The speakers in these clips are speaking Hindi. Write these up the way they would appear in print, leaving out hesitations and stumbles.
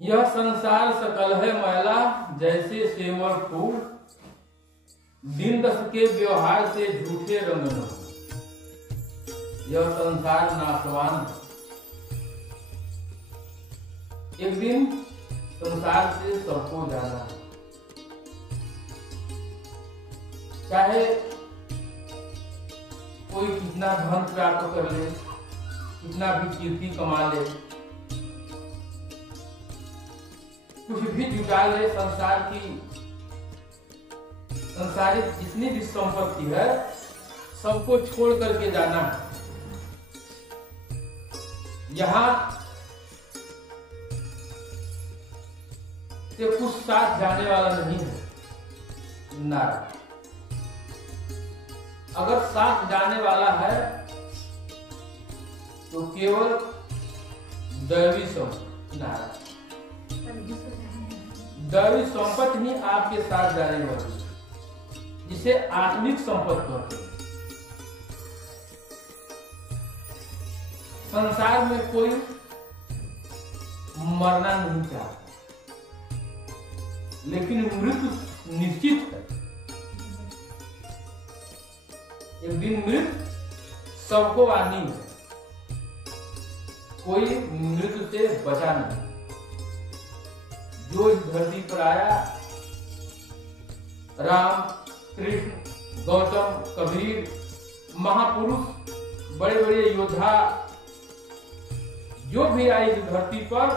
यह संसार सकल है मैला जैसे सेमर फूल, दिन दस के व्यवहार से झूठे रंग न हो। यह संसार नाशवान है, एक दिन संसार से सबको जाना है। चाहे कोई कितना धन प्राप्त कर ले, कितना भी कीर्ति कमा ले, कुछ भी जुटा ले, संसारिक जितनी भी संपत्ति है सबको छोड़ करके जाना है। यहाँ से कुछ साथ जाने वाला नहीं है ना। अगर साथ जाने वाला है तो केवल दैवी संपत्ति ना, दैवी संपत्ति ही आपके साथ जाने वाली, जिसे आत्मिक संपत्ति कहते हैं। संसार में कोई मरना नहीं चाहता, लेकिन मृत्यु निश्चित है। एक दिन मृत्यु सबको आनी है, कोई मृत्यु से बचा नहीं। जो इस धरती पर आया, राम, कृष्ण, गौतम, कबीर, महापुरुष, बड़े बड़े योद्धा, जो भी आए इस धरती पर,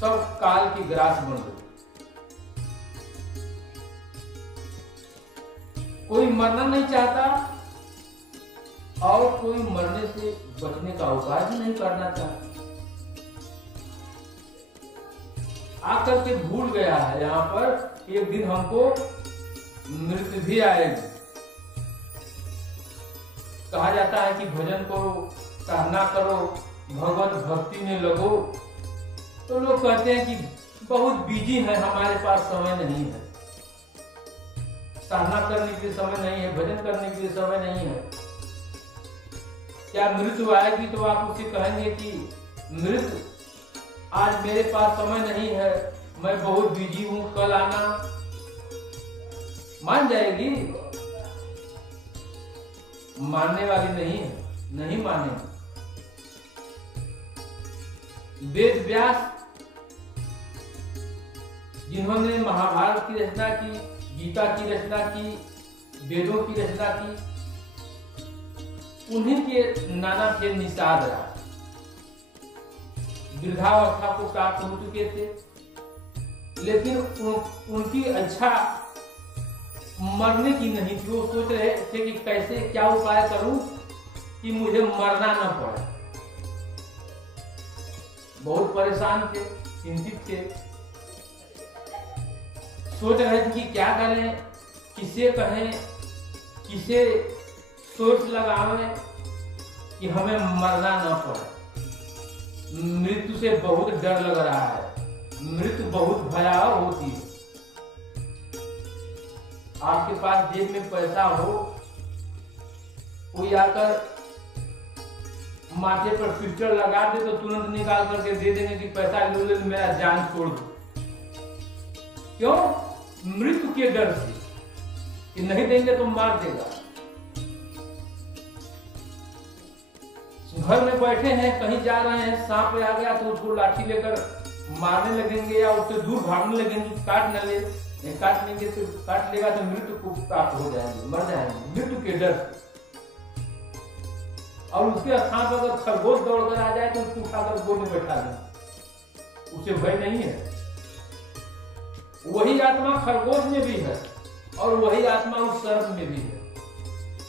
सब काल की ग्रास बन गए। कोई मरना नहीं चाहता और कोई मरने से बचने का उपाय भी नहीं करना चाहता। आकर के भूल गया है यहाँ पर एक दिन हमको मृत्यु भी आएगी। कहा जाता है कि भजन करो, साधना करो, भगवत भक्ति में लगो, तो लोग कहते हैं कि बहुत बिजी है, हमारे पास समय नहीं है, साधना करने के लिए समय नहीं है, भजन करने के लिए समय नहीं है। क्या मृत्यु आएगी तो आप उसे कहेंगे कि मृत्यु आज मेरे पास समय नहीं है, मैं बहुत बिजी हूं, कल आना? मान जाएगी? मानने वाली नहीं है, नहीं मानेगी। वेद व्यास जिन्होंने महाभारत की रचना की, गीता की रचना की, वेदों की रचना की, उन्हीं के नाना थे निषाद राज। वृद्धावस्था को प्राप्त हो चुके थे, लेकिन उनकी अच्छा मरने की नहीं थी। वो सोच रहे थे कि कैसे क्या उपाय करूं कि मुझे मरना न पड़े। बहुत परेशान थे, चिंतित थे, सोच रहे थे कि क्या करें, किसे कहें, किसे सोच लगावें कि हमें मरना न पड़े। मृत्यु से बहुत डर लग रहा है, मृत्यु बहुत भयावह होती है। आपके पास जेब में पैसा हो, कोई आकर माथे पर पिस्टल लगा दे तो तुरंत निकाल करके दे देंगे कि पैसा ले, मेरा जान छोड़ दो। क्यों? मृत्यु के डर से कि नहीं देंगे तो मार देगा। घर में बैठे हैं, कहीं जा रहे हैं, सांप आ गया तो उसको लाठी लेकर मारने लगेंगे या उससे दूर भागने लगेंगे, काट न ले, काट लेंगे तो काट लेगा तो मृत्यु को प्राप्त हो जाएंगे, मर जाएंगे मृत्यु के डर से। और उसके स्थान पर अगर खरगोश दौड़कर आ जाए तो उसको उठाकर गोद में बैठा दें, उसे भय नहीं है। वही आत्मा खरगोश में भी है और वही आत्मा उस सर्प में भी है,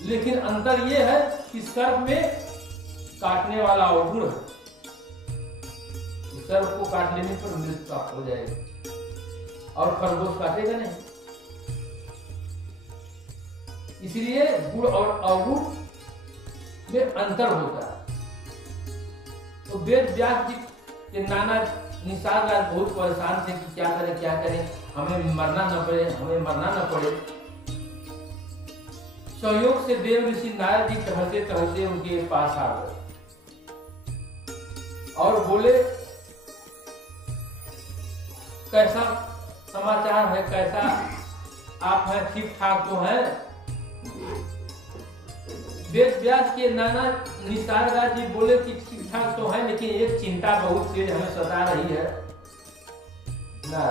लेकिन अंतर यह है कि सर्प में काटने वाला अवगुण है। सर्प को काट लेने पर मृत्यु प्राप्त हो जाएगी और खरगोश काटेगा नहीं। इसलिए गुण और अवगुण में अंतर होता है। तो वेद व्यास जी के नाना निषाद राज बहुत परेशान थे कि क्या करें, हमें मरना न पड़े, हमें मरना न पड़े। संयोग से देव ऋषि नारद जी टहलते टहलते उनके पास आ गए और बोले कैसा समाचार है, कैसा आप हैं, ठीक ठाक तो है? वेद व्यास के नाना निसार राज जी बोले कि ठीक ठाक तो है, लेकिन एक चिंता बहुत तेज हमें सता रही है ना।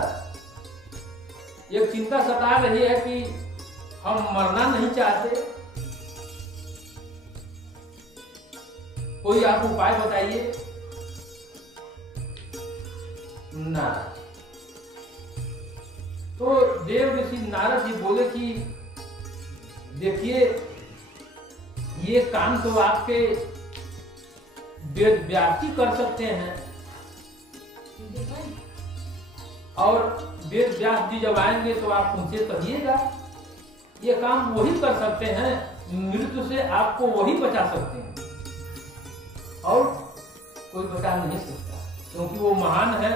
एक चिंता सता रही है कि हम मरना नहीं चाहते, कोई आप उपाय बताइए ना। तो देव ऋषि नारद जी बोले कि देखिए, ये काम तो आपके वेद व्यास जी कर सकते हैं, और वेद व्यास जी जब आएंगे तो आप उनसे कहिएगा, ये काम वही कर सकते हैं, मृत्यु से आपको वही बचा सकते हैं, और कोई बचा नहीं सकता, क्योंकि वो महान है,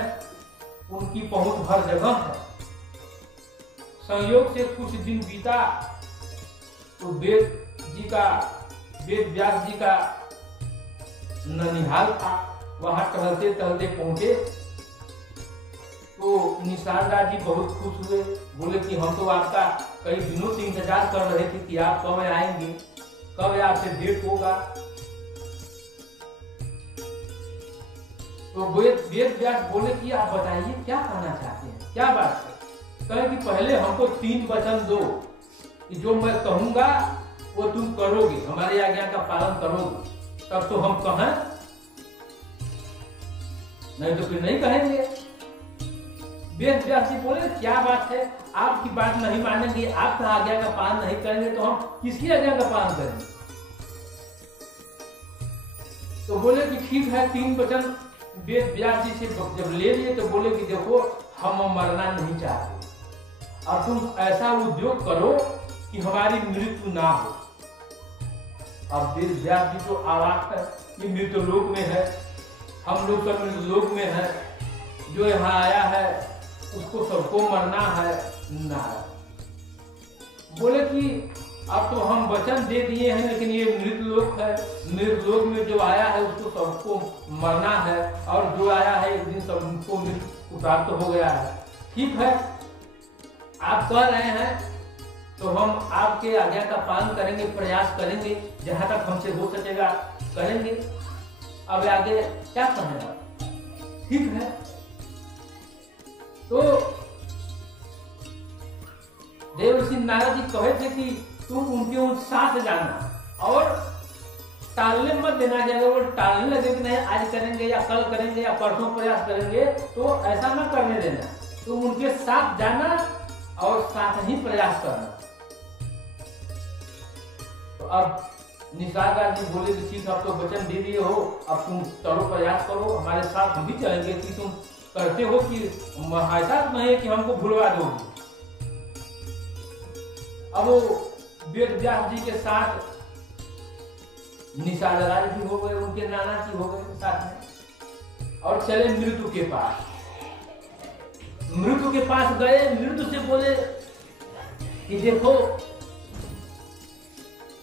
उनकी पहुंच हर जगह है। संयोग से कुछ दिन बीता तो वेद व्यास जी का ननिहाल था, वहां टहलते टहलते पहुंचे तो निसार राज जी बहुत खुश हुए, बोले कि हम तो आपका कई दिनों से इंतजार कर रहे थे कि आप कब आएंगे, कब आपसे भेंट होगा। तो वेद व्यास बोले कि आप बताइए क्या कहना चाहते हैं, क्या बात है? कहे कि पहले हमको 3 वचन दो कि जो मैं कहूंगा वो तुम करोगे, हमारी आज्ञा का पालन करोगे, तब तो हम कहें, नहीं तो फिर नहीं कहेंगे। वेद व्यास जी बोले क्या बात है, आपकी बात नहीं मानेंगे, आपका आज्ञा का पालन नहीं करेंगे तो हम किसकी आज्ञा का पालन करेंगे? तो बोले कि ठीक है, 3 वचन वेद व्यास जी से जब ले लिए तो बोले कि देखो, हम मरना नहीं चाहते और तुम ऐसा उद्योग करो कि हमारी मृत्यु ना हो। अब वेद व्यास जी तो आवाज है कि मृत्यु लोक में है, हम लोग सब मृत्यु लोक में है, जो यहाँ आया है उसको सबको मरना है ना। बोले कि अब तो हम वचन दे दिए हैं, लेकिन ये मृत्यु लोक है, मृत्यु लोक में जो आया है उसको सबको मरना है, और जो आया है एक दिन सबको मृत्यु प्राप्त हो गया है। ठीक है, आप कह रहे हैं तो हम आपके आज्ञा का पालन करेंगे, प्रयास करेंगे, जहां तक हमसे हो सकेगा करेंगे। अब आगे क्या कहेगा? ठीक है, तो देव ऋषि नारद जी कहे थे कि तुम उनके साथ जाना और टालने मत देना कि अगर वो टालने लगे कि नहीं आज करेंगे या कल करेंगे या परसों प्रयास करेंगे, तो ऐसा न करने देना, तुम उनके साथ जाना और साथ ही प्रयास करना। तो अब निसार राज जी बोले कि ठीक, अब तो वचन दे दिए हो, अब तुम चलो प्रयास करो, हमारे साथ हम भी चलेंगे, कि तुम करते हो कि ऐसा नहीं कि हमको भुलवा दोगे। अब वो वेद व्यास जी के साथ निसार राज भी हो गए, उनके नाना जी हो गए साथ में, और चले मृत्यु के पास। मृत्यु के पास गए, मृत्यु से बोले कि देखो,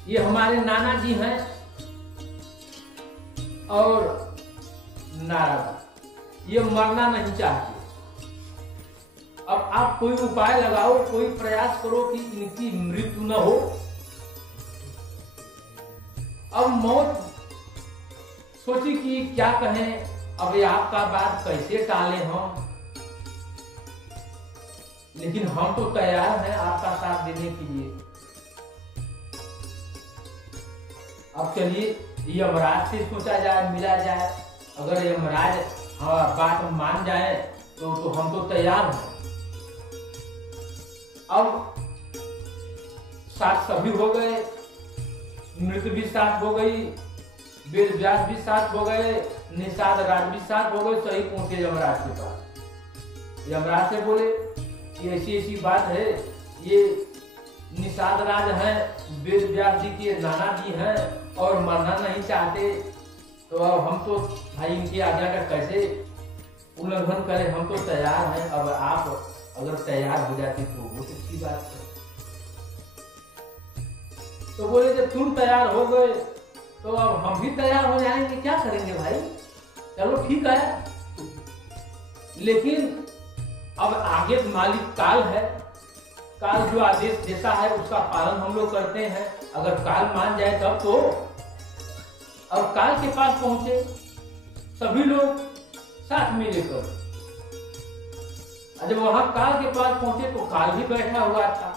ये हमारे नाना जी हैं और नारद, ये मरना नहीं चाहते, अब आप कोई उपाय लगाओ, कोई प्रयास करो कि इनकी मृत्यु न हो। अब मौत सोची कि क्या कहें, अब ये आपका बात कैसे टालें हम, लेकिन हम तो तैयार हैं आपका साथ देने के लिए। अब चलिए यमराज से सोचा जाए, मिला जाए, अगर यमराज बात मान जाए तो हम तो तैयार हैं। अब साथ सभी हो गए, मृत्यु भी साथ हो गई, वेद व्यास भी साथ हो गए, निषाद राज भी साथ हो गए, सही पहुंचे यमराज के पास। यमराज से बोले कि ऐसी ऐसी बात है, ये निषाद राज हैं, वेद व्यास जी के नाना जी हैं और मरना नहीं चाहते, तो अब हम तो भाई इनकी आज्ञा का कैसे उल्लंघन करें, हम तो तैयार हैं। अब आप अगर तैयार हो जाते तो बहुत अच्छी बात है। तो बोले जब तुम तैयार हो गए तो अब हम भी तैयार हो जाएंगे, क्या करेंगे भाई, चलो ठीक है। लेकिन अब आगे मालिक काल है, काल जो आदेश देता है उसका पालन हम लोग करते हैं। अगर काल मान जाए तब तो। अब काल के पास पहुंचे सभी लोग साथ में लेकर, जब वहां काल के पास पहुंचे तो काल भी बैठा हुआ था।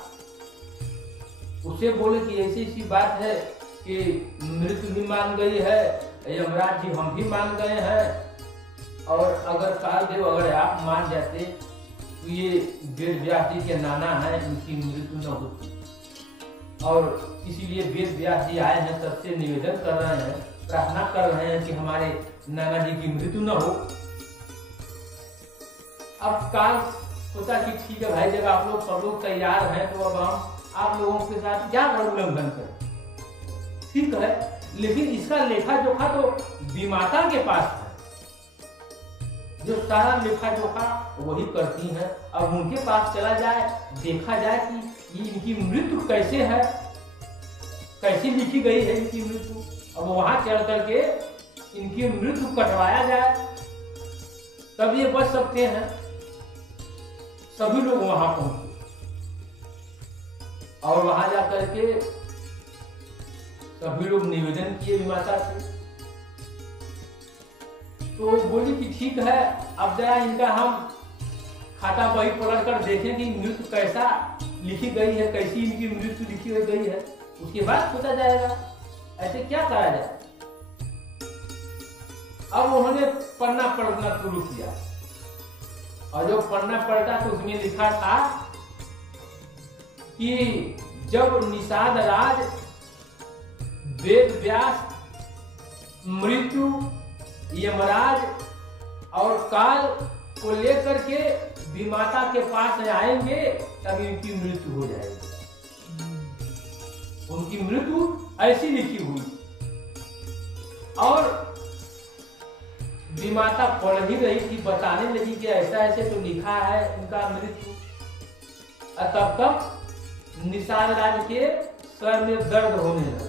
उसे बोले कि ऐसी ऐसी बात है कि मृत्यु भी मान गई है, यमराज जी हम भी मान गए हैं, और अगर काल देव अगर आप मान जाते तो ये वेद व्यास जी के नाना है, इनकी मृत्यु न होती। और इसीलिए वेद व्यास जी आए हैं, सबसे निवेदन कर रहे हैं, प्रार्थना कर रहे हैं कि हमारे नाना जी की मृत्यु न हो। अब काल सोचा कि ठीक है भाई, जब आप लोग सब लोग तैयार हैं तो अब हम आप लोगों के साथ क्या उल्लंघन करें, ठीक है। लेकिन इसका लेखा जोखा तो विमाता के पास है, जो सारा लेखा जोखा वही करती हैं। अब उनके पास चला जाए, देखा जाए कि इनकी मृत्यु कैसे है, कैसी लिखी गई है इनकी मृत्यु। अब वहां चल करके इनकी मृत्यु कटवाया जाए, तब ये बच सकते हैं। सभी लोग वहां पहुंचे और वहां जाकर के सभी लोग निवेदन किए विमाता से। तो बोली कि ठीक है, अब जरा इनका हम खाता बही पलट कर देखें कि मृत्यु कैसा लिखी गई है, कैसी इनकी मृत्यु लिखी गई है, उसके बाद सोचा जाएगा ऐसे क्या करा जाए। अब उन्होंने पढ़ना पढ़ना शुरू किया, और जो पढ़ना पढ़ता तो उसमें लिखा था कि जब निषाद राज वेद व्यास मृत्यु यमराज और काल को लेकर के विमाता के पास आएंगे तब इनकी मृत्यु हो जाएगी। उनकी मृत्यु ऐसी लिखी हुई, और विमाता पढ़ ही रही थी, बताने लगी कि ऐसा ऐसे तो लिखा है इनका मृत्यु। तब तक निषाद राज के सर में दर्द होने लगा,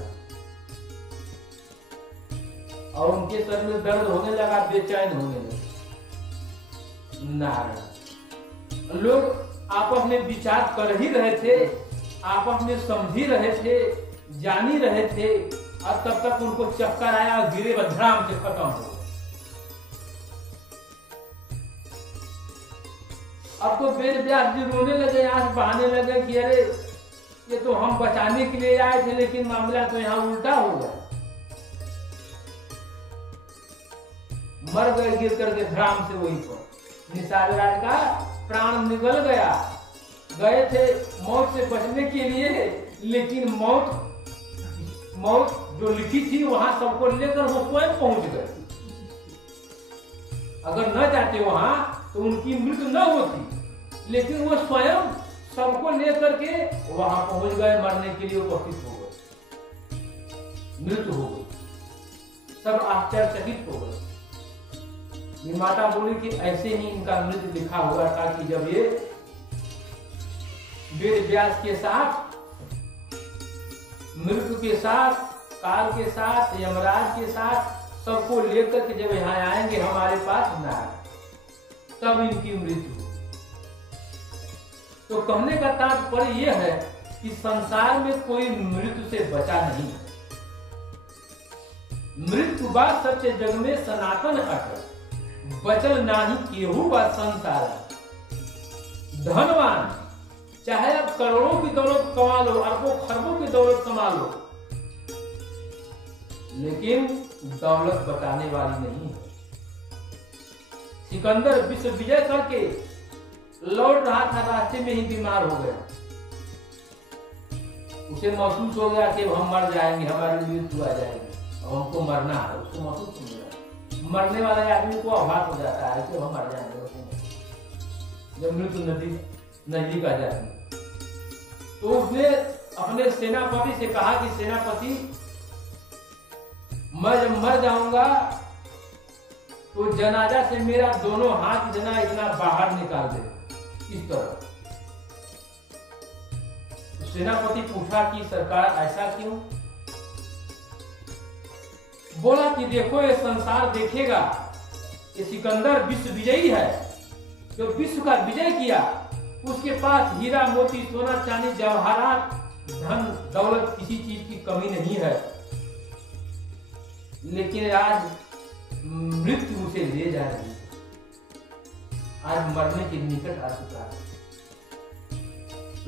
और उनके सर में दर्द होने लगा, बेचैन होने लगा। नारायण, लोग आपस में विचार कर ही रहे थे, आपस में समझ ही रहे थे, जान ही रहे थे, और तब तक उनको चक्कर आया और गिरे बधराम से खत्म हो। अब तो वेद व्यास जी रोने लगे, आंख बहाने लगे कि अरे ये तो हम बचाने के लिए आए थे, लेकिन मामला तो यहाँ उल्टा हो गया। मर गए गिर करके धराम से वहीं पर। निषाद राज का प्राण निकल गया, गए थे मौत से बचने के लिए, लेकिन मौत जो लिखी थी वहां सबको लेकर वो स्वयं पहुंच गए। अगर न जाते वहां तो उनकी मृत्यु न होती, लेकिन वो स्वयं सबको लेकर के वहां पहुंच गए, मरने के लिए उपस्थित हो गए, मृत्यु हो गई। सब आश्चर्यचकित हो गए। ये माता बोली कि ऐसे ही इनका मृत्यु लिखा हुआ था कि जब ये वेद व्यास के साथ, मृत्यु के साथ, काल के साथ, यमराज के साथ सबको लेकर के जब यहाँ आएंगे हमारे पास ना, तब इनकी मृत्यु। तो कहने का तात्पर्य यह है कि संसार में कोई मृत्यु से बचा नहीं है। मृत्यु बात सत्य जग में सनातन अटल, बचल नाही केहू बा संसार। धनवान चाहे आप करोड़ों की दौलत कमा लो, अरबों खरबों की दौलत कमा लो, लेकिन दौलत बताने वाली नहीं है। सिकंदर विश्व विजय करके लौट रहा था, रास्ते में ही बीमार हो गया। उसे महसूस हो गया कि हम मर जाएंगे, हमारी मृत्यु आ जाएगी और हमको मरना है। उसको महसूस हो गया, मरने वाले आदमी को आभास हो जाता है कि हम मर जाएंगे जब मृत्यु नजदीक आ जाती है। तो उसने अपने सेनापति से कहा कि सेनापति, मैं जब मर जाऊंगा तो जनाजा से मेरा दोनों हाथ इतना बाहर निकाल दे, इस तरह। तो सेनापति पूछा कि सरकार ऐसा क्यों? बोला कि देखो ये संसार देखेगा, ये सिकंदर विश्व विजयी है, जो विश्व का विजय किया, उसके पास हीरा मोती सोना चांदी जवाहरात धन दौलत किसी चीज की कमी नहीं है, लेकिन आज मृत्यु उसे ले जा रही है। आज मरने के निकट आ चुका है।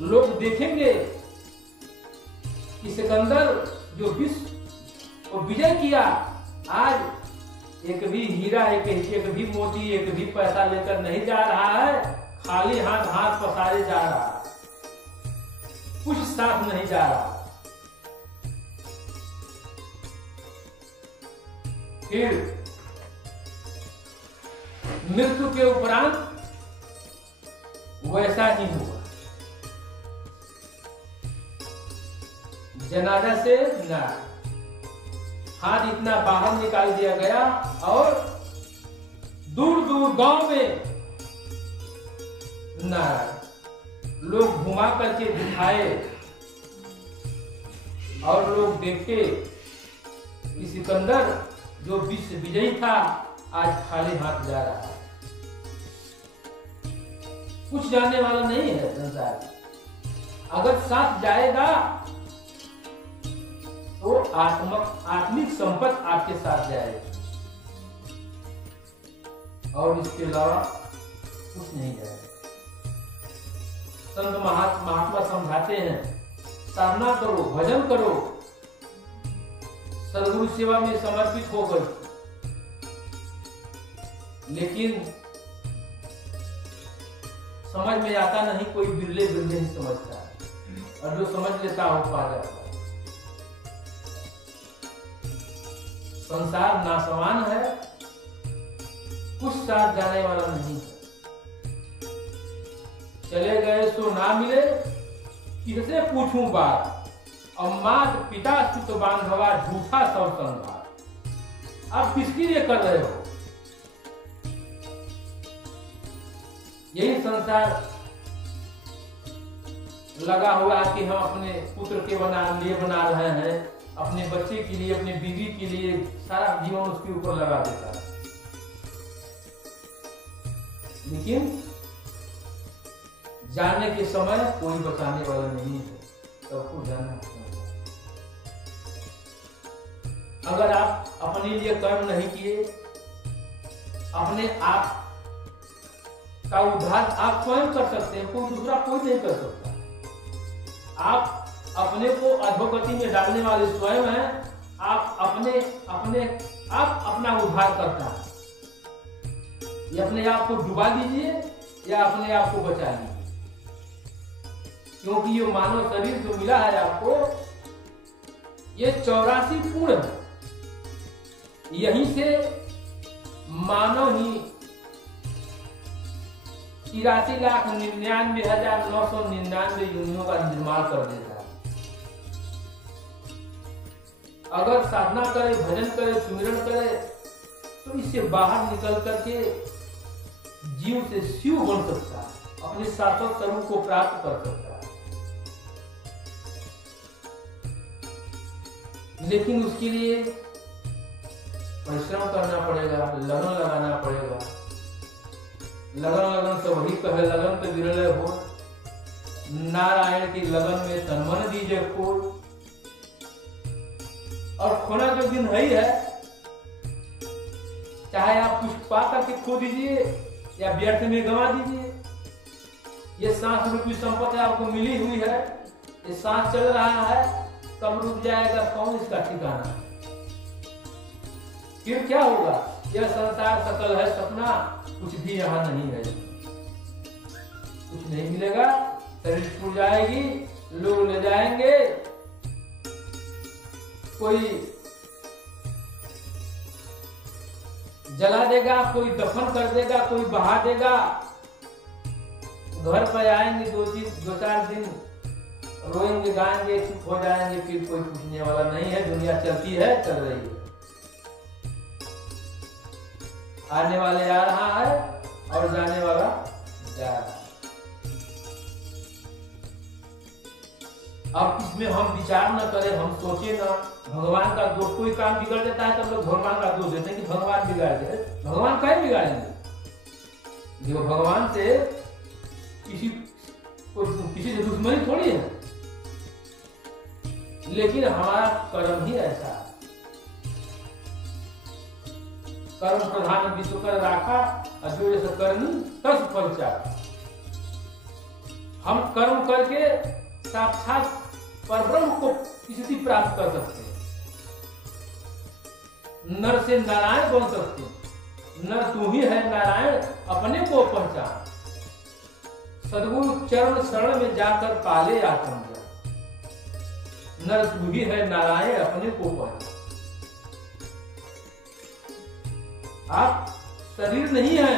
लोग देखेंगे कि सिकंदर जो विश्व को विजय किया, आज एक भी हीरा, एक भी मोती, एक भी पैसा लेकर नहीं जा रहा है, खाली हाथ हाथ पसारे जा रहा है, कुछ साथ नहीं जा रहा। फिर मृत्यु के उपरांत वैसा ही हुआ। जनाजा से ना हाथ इतना बाहर निकाल दिया गया और दूर दूर गांव में ना लोग घुमा करके दिखाए और लोग देखे कि सिकंदर जो विश्व विजयी था आज खाली हाथ जा रहा है। कुछ जानने वाला नहीं है संसार। अगर साथ जाएगा तो आत्मिक संपत्ति आपके साथ जाएगी और इसके अलावा कुछ नहीं जाएगा। संत महात्मा समझाते हैं, साधना करो, भजन करो, सदगुरु सेवा में समर्पित होकर, लेकिन समझ में आता नहीं, कोई बिरले बिरले ही समझता है और जो समझ लेता हो पा जाता है। संसार नासवान है, कुछ साथ जाने वाला नहीं है। चले गए सो ना मिले, किससे पूछूं बात, और मात पिता सुत बांधवा झूठा सब संघात। आप किसके लिए कर रहे हो? यही संसार लगा हुआ है कि हम अपने पुत्र के लिए बना रहे हैं, अपने बच्चे के लिए, अपने बीवी के लिए, सारा जीवन उसके ऊपर लगा देता है। लेकिन जाने के समय कोई बचाने वाला नहीं है, सबको जाना है। अगर आप अपने लिए कर्म नहीं किए, अपने आप का उद्धार आप स्वयं कर सकते हैं, कोई दूसरा कोई नहीं कर सकता। आप अपने को अधोगति में डालने वाले स्वयं हैं। आप अपना उद्धार करता है। ये अपने आप को डुबा दीजिए या अपने आप को बचा लीजिए, क्योंकि ये मानव शरीर जो मिला है आपको, ये 84 पूर्ण है। यहीं से मानव ही 83,99,999 योनियों का निर्माण कर देता है। अगर साधना करे, भजन करे, सुमिरन करे, तो इससे बाहर निकल करके जीव से शिव बन सकता है, अपने शाश्वत स्वरूप को प्राप्त कर सकता है। लेकिन उसके लिए परिश्रम करना पड़ेगा, लगन लगाना पड़ेगा। लगन से वही कहे, लगन तो विरले हो, नारायण की लगन में तन मन दीजिए खोल। और खोना जो दिन है ही है, चाहे आप कुछ पा करके खो दीजिए या व्यर्थ में गंवा दीजिए। ये सांस रूपी संपत्ति आपको मिली हुई है, ये सांस चल रहा है, कब रुक जाएगा कौन इसका ठिकाना है? फिर क्या होगा? यह संसार सकल है सपना, कुछ भी यहाँ नहीं है, कुछ नहीं मिलेगा। शरीर छूट जाएगी, लोग ले जाएंगे, कोई जला देगा, कोई दफन कर देगा, कोई बहा देगा। घर पर आएंगे, 2-4 दिन रोएंगे, गाएंगे, चुप हो जाएंगे, फिर कोई पूछने वाला नहीं है। दुनिया चलती है, चल रही है। आने वाले आ रहा है और जाने वाला जा रहा है। अब इसमें हम विचार न करें, हम सोचे ना, भगवान का दोष, कोई काम बिगड़ देता है तब लोग भगवान का दोष देते हैं कि भगवान बिगाड़ दे। भगवान कहीं बिगाड़ेंगे? जो भगवान से किसी से दुश्मनी थोड़ी है, लेकिन हमारा कर्म ही ऐसा है। कर्म प्रधान विश्व कर राखा और जो जैसे करनी तस फल चाहा। हम कर्म करके साक्षात परब्रह्म को स्थिति प्राप्त कर सकते हैं, नर से नारायण बन सकते हैं। नर तू ही है नारायण, अपने को पहचान। सद्गुरु चरण शरण में जाकर पाले आत्मज्ञान। नर तू ही है नारायण, अपने को पहचान। आप शरीर नहीं है,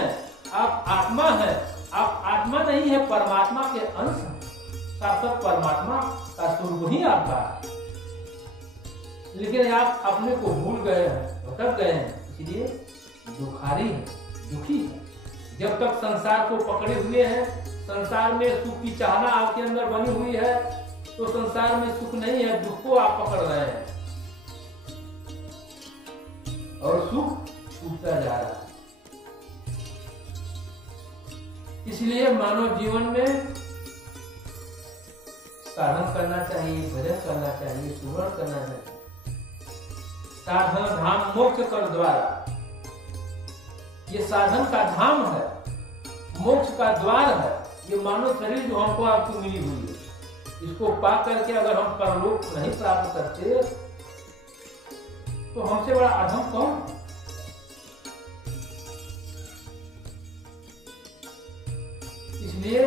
आप आत्मा है। आप आत्मा नहीं है, परमात्मा के अंश हैं। साक्षात परमात्मा का स्वरूप ही आपका है, लेकिन आप अपने को भूल गए हैं, भटक गए हैं, इसलिए दुखारी है, दुखी है। जब तक संसार को पकड़े हुए हैं, संसार में सुख की चाहना आपके अंदर बनी हुई है, तो संसार में सुख नहीं है, दुख को आप पकड़ रहे हैं और सुख छूटता जा रहा है। इसलिए मानव जीवन में साधन करना चाहिए, भजन करना चाहिए, सुमरण करना चाहिए। साधन धाम मोक्ष कर द्वारा, ये साधन का धाम है, मोक्ष का द्वार है। ये मानव शरीर जो हमको आपको मिली हुई है, इसको पा करके अगर हम परलोक नहीं प्राप्त करते तो हमसे बड़ा अधम कौन? इसलिए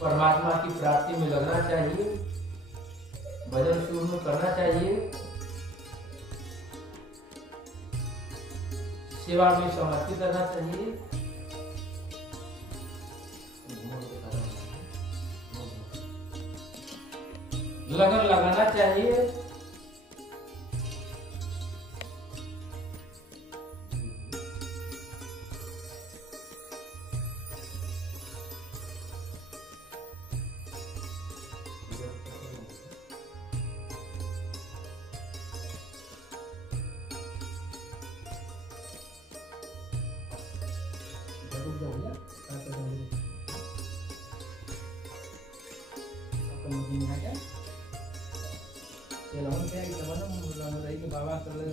परमात्मा की प्राप्ति में लगना चाहिए, भजन शुरू करना चाहिए, सेवा में समर्पित करना चाहिए। लगन लगाना चाहिए।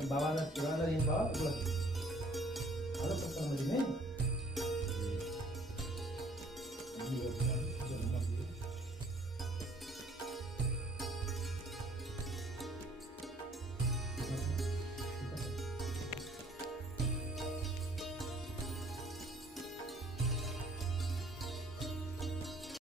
बाबा ने पुराना दिन बाबा हेलो पता नहीं